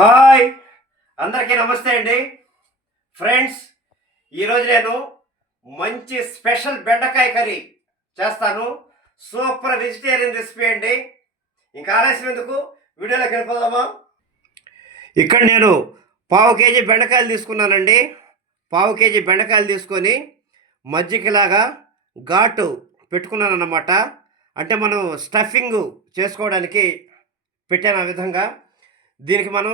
Hi, అందరికీ నమస్తే అండి. ఫ్రెండ్స్, ఈరోజు నేను మంచి స్పెషల్ బెండకాయ కర్రీ చేస్తాను. సూపర్ వెజిటేరియన్ రెసిపీ అండి. ఇంకా ఆలస్యం ఎందుకు, వీడియోలోకి వెళ్ళిపోదామా? ఇక్కడ నేను పావు కేజీ బెండకాయలు తీసుకున్నానండి. పావు కేజీ బెండకాయలు తీసుకొని మజ్జిగలాగా ఘాటు పెట్టుకున్నాను అన్నమాట. అంటే మనం స్టఫింగ్ చేసుకోవడానికి పెట్టాను. ఆ విధంగా దీనికి మనం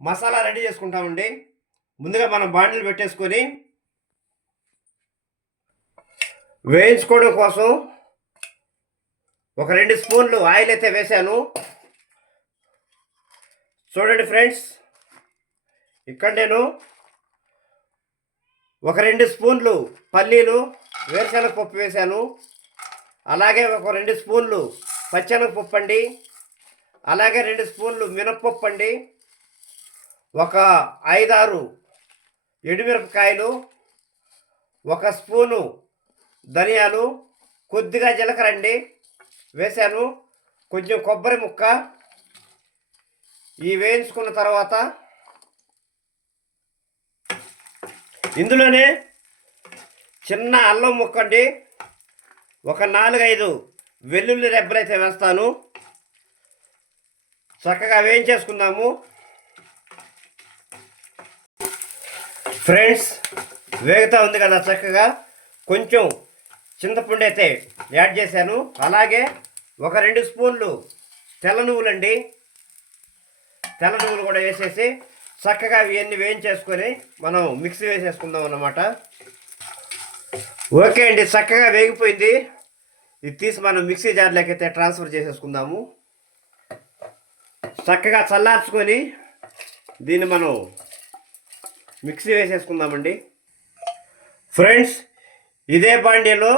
మసాలా రెడీ చేసుకుంటామండి. ముందుగా మనం బాండిల్ పెట్టేసుకొని వేయించుకోవడం కోసం ఒక 2 స్పూన్లు ఆయిల్ అయితే వేశాను. చూడండి ఫ్రెండ్స్, ఇక్కడ నేను ఒక 2 స్పూన్లు పల్లీలు వేరుశనగ పప్పు వేశాను. అలాగే ఒక 2 స్పూన్లు పచ్చెనగపప్పు అండి. అలాగే 2 స్పూన్లు మినప్పప్పు అండి. ఒక 5-6 ఎండుమిరపకాయలు, ఒక స్పూను ధనియాలు, కొద్దిగా జీలకర్ర అండి వేశాను. కొంచెం కొబ్బరి ముక్క. ఈ వేయించుకున్న తర్వాత ఇందులోనే చిన్న అల్లం ముక్క అండి, ఒక 4-5 వెల్లుల్లి రెబ్బలు అయితే వేస్తాను. చక్కగా వేయించేసుకుందాము. ఫ్రెండ్స్, వేగుతూ ఉంది కదా చక్కగా. కొంచెం చింతపండు అయితే యాడ్ చేశాను. అలాగే ఒక 2 స్పూన్లు తెల్ల నువ్వులండి. తెల్ల నువ్వులు కూడా వేసేసి చక్కగా ఇవన్నీ వేయించేసుకొని మనం మిక్సీ వేసేసుకుందాం అన్నమాట. ఓకే అండి, చక్కగా వేగిపోయింది. ఇది తీసి మనం మిక్సీ జార్లోకి అయితే ట్రాన్స్ఫర్ చేసేసుకుందాము. చక్కగా చల్లార్చుకొని దీన్ని మనం మిక్సీ వేసేసుకుందామండి. ఫ్రెండ్స్, ఇదే బాండీలో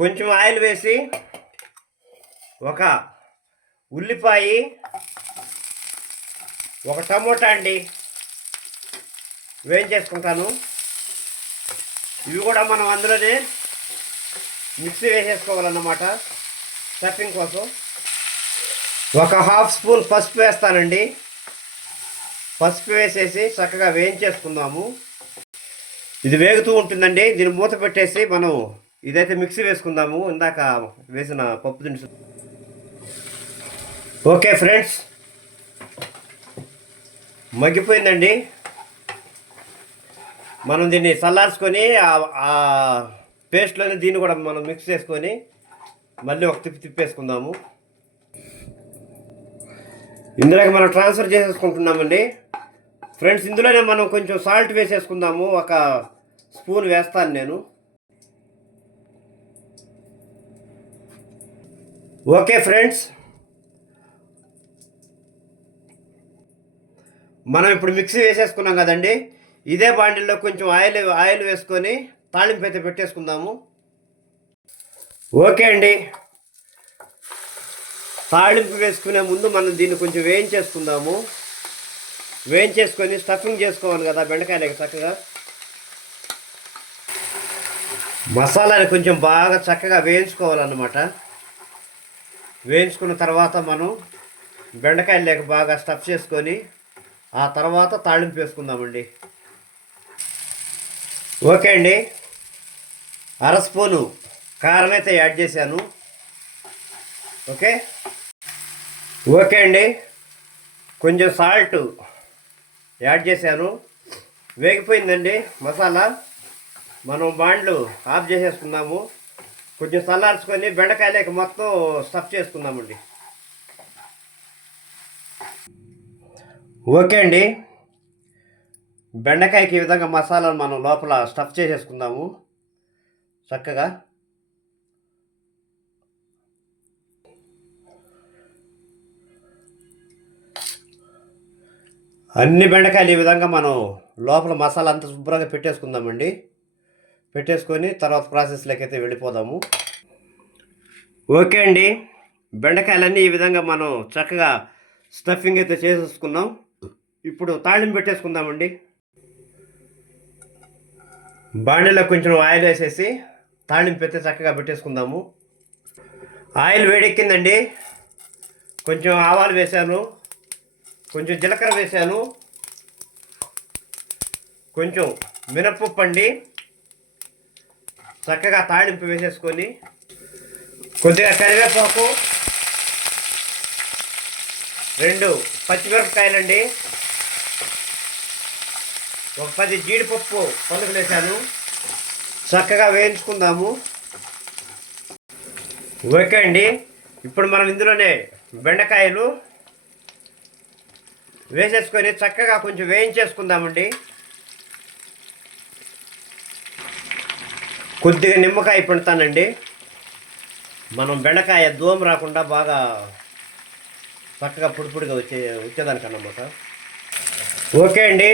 కొంచెం ఆయిల్ వేసి ఒక ఉల్లిపాయ, ఒక టమోటా అండి వేయించేసుకుంటాను. ఇవి కూడా మనం అందులోనే మిక్సీ వేసేసుకోవాలన్నమాట స్టఫింగ్ కోసం. ఒక 1/2 స్పూన్ పసుపు వేస్తానండి. పసుపు వేసేసి చక్కగా వేయించేసుకుందాము. ఇది వేగుతూ ఉంటుందండి. దీన్ని మూత పెట్టేసి మనం ఇదైతే మిక్సీ వేసుకుందాము, ఇందాక వేసిన పప్పు దినుసు. Okay friends, మగ్గిపోయిందండి. మనం దీన్ని చల్లార్చుకొని ఆ పేస్ట్లోనే దీన్ని కూడా మనం మిక్స్ చేసుకొని మళ్ళీ ఒక తిప్పేసుకుందాము. ఇందులోకి మనం ట్రాన్స్ఫర్ చేసేసుకుంటున్నామండి. ఫ్రెండ్స్, ఇందులోనే మనం కొంచెం సాల్ట్ వేసేసుకుందాము. ఒక స్పూన్ వేస్తాను నేను. ఓకే ఫ్రెండ్స్, మనం ఇప్పుడు మిక్సీ వేసేసుకున్నాం కదండి. ఇదే బాండిల్లో కొంచెం ఆయిల్ వేసుకొని తాళింపు అయితే పెట్టేసుకుందాము. ఓకే అండి, తాళింపు వేసుకునే ముందు మనం దీన్ని కొంచెం వేయించేసుకుందాము. వేయించేసుకొని స్టఫింగ్ చేసుకోవాలి కదా బెండకాయలకి. చక్కగా మసాలాని కొంచెం బాగా చక్కగా వేయించుకోవాలన్నమాట. వేయించుకున్న తర్వాత మనం బెండకాయలకి బాగా స్టఫ్ చేసుకొని ఆ తర్వాత తాళింపు వేసుకుందామండి. ఓకే అండి, 1/2 స్పూను కారం అయితే యాడ్ చేశాను. ఓకే అండి, కొంచెం సాల్ట్ యాడ్ చేశాను. వేగిపోయిందండి మసాలా. మనం బాండ్లు ఆఫ్ చేసేసుకుందాము. కొంచెం చల్లార్చుకొని బెండకాయలకి మొత్తం స్టఫ్ చేసుకుందామండి. ఓకే అండి, బెండకాయకి ఈ విధంగా మసాలాను మనం లోపల స్టఫ్ చేసేసుకుందాము చక్కగా. అన్ని బెండకాయలు ఈ విధంగా మనం లోపల మసాలా అంతా శుభ్రంగా పెట్టేసుకుందామండి. పెట్టేసుకొని తర్వాత ప్రాసెస్లోకి అయితే వెళ్ళిపోదాము. ఓకే అండి, బెండకాయలన్నీ ఈ విధంగా మనం చక్కగా స్టఫింగ్ అయితే చేసేసుకున్నాం. ఇప్పుడు తాళింపు పెట్టేసుకుందామండి. బాండీలో కొంచెం ఆయిల్ వేసేసి తాళింపు అయితే చక్కగా పెట్టేసుకుందాము. ఆయిల్ వేడెక్కిందండి. కొంచెం ఆవాలు వేసాను, కొంచెం జీలకర్ర వేసాను, కొంచెం మినప్పప్పు అండి, చక్కగా తాళింపు వేసేసుకొని కొద్దిగా కరివేపాకు, 2 పచ్చిమిరపకాయలండి, ఒక 10 జీడిపప్పు పలుకులు వేసాను. చక్కగా వేయించుకుందాము. ఓకే అండి, ఇప్పుడు మనం ఇందులోనే బెండకాయలు వేసేసుకొని చక్కగా కొంచెం వేయించేసుకుందామండి. కొద్దిగా నిమ్మకాయ పిండుతానండి, మనం బెండకాయ దోమ రాకుండా బాగా చక్కగా పొడిగా వచ్చేదానికన్నమాట. ఓకే అండి,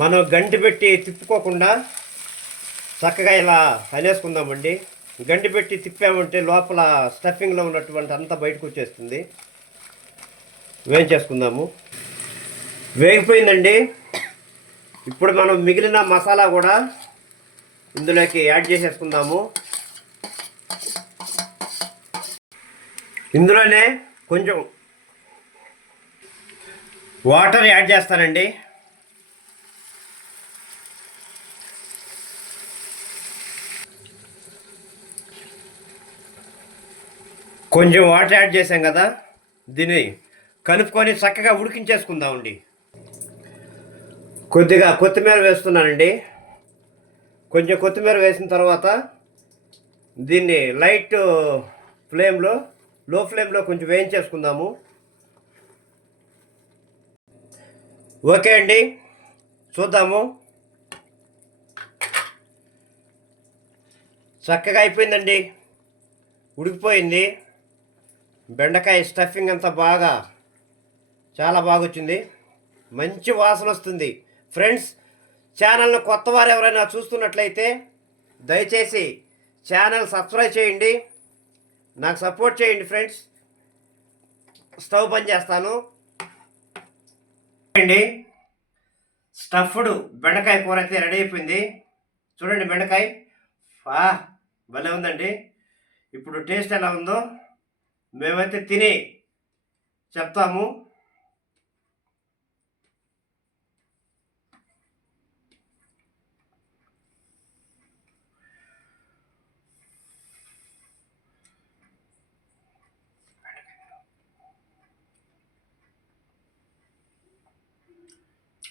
మనం గంటి పెట్టి తిప్పుకోకుండా చక్కగా ఇలా అనేసుకుందామండి. గంటి పెట్టి తిప్పామంటే లోపల స్టఫింగ్లో ఉన్నటువంటి అంతా బయటకు వచ్చేస్తుంది. వేయించేసుకుందాము. వేగిపోయిందండి. ఇప్పుడు మనం మిగిలిన మసాలా కూడా ఇందులోకి యాడ్ చేసేసుకుందాము. ఇందులోనే కొంచెం వాటర్ యాడ్ చేస్తానండి. కొంచెం వాటర్ యాడ్ చేసాం కదా, దీన్ని కలుపుకొని చక్కగా ఉడికించేసుకుందామండి. కొద్దిగా కొత్తిమీర వేస్తున్నానండి. కొంచెం కొత్తిమీర వేసిన తర్వాత దీన్ని లో ఫ్లేమ్లో కొంచెం వేయించేసుకుందాము. ఓకే అండి, చూద్దాము. చక్కగా అయిపోయిందండి, ఉడికిపోయింది. బెండకాయ స్టఫింగ్ అంతా చాలా బాగా వచ్చింది. మంచి వాసన వస్తుంది. ఫ్రెండ్స్, ఛానల్ను కొత్త వారు ఎవరైనా చూస్తున్నట్లయితే దయచేసి ఛానల్ సబ్స్క్రైబ్ చేయండి, నాకు సపోర్ట్ చేయండి ఫ్రెండ్స్. స్టవ్ బంద్ చేస్తాను అండి. స్టఫ్డ్ బెండకాయ కూర అయితే రెడీ అయిపోయింది. చూడండి, బెండకాయ భలే ఉందండి. ఇప్పుడు టేస్ట్ ఎలా ఉందో మేమైతే తిని చెప్తాము.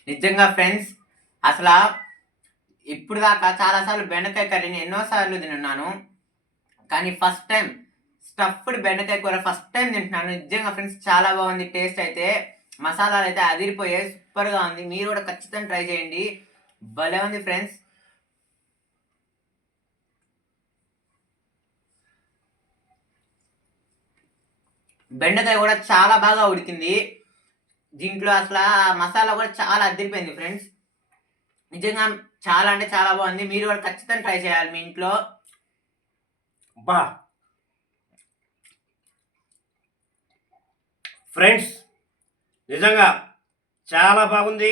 నిజంగా ఫ్రెండ్స్, అసలు ఇప్పుడు దాకా చాలాసార్లు బెండకాయ కర్రీని ఎన్నోసార్లు తిన్నాను, కానీ ఫస్ట్ టైం స్టఫ్డ్ బెండకాయ కూర ఫస్ట్ టైం తింటున్నాను. నిజంగా ఫ్రెండ్స్ చాలా బాగుంది. టేస్ట్ అయితే మసాలాలు అయితే అదిరిపోయాయి, సూపర్గా ఉంది. మీరు కూడా ఖచ్చితంగా ట్రై చేయండి, భలే ఉంది ఫ్రెండ్స్. బెండకాయ కూడా చాలా బాగా ఉడికింది. దీంట్లో అసలు మసాలా కూడా చాలా అదిరిపోయింది ఫ్రెండ్స్. నిజంగా చాలా అంటే చాలా బాగుంది. మీరు కూడా ఖచ్చితంగా ట్రై చేయాలి మీ ఇంట్లో. ఫ్రెండ్స్, నిజంగా చాలా బాగుంది.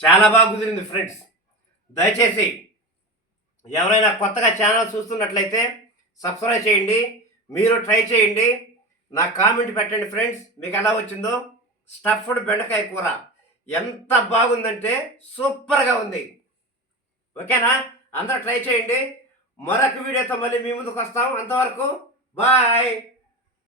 చాలా బాగా కుదిరింది ఫ్రెండ్స్. దయచేసి ఎవరైనా కొత్తగా ఛానల్ చూస్తున్నట్లయితే సబ్స్క్రైబ్ చేయండి, మీరు ట్రై చేయండి, నాకు కామెంట్ పెట్టండి ఫ్రెండ్స్, మీకు ఎలా వచ్చిందో. స్టఫ్డ్ బెండకాయ కూర ఎంత బాగుందంటే సూపర్గా ఉంది. ఓకేనా? అందరూ ట్రై చేయండి. మరొక వీడియోతో మళ్ళీ మీ ముందుకు వస్తాం. అంతవరకు బాయ్.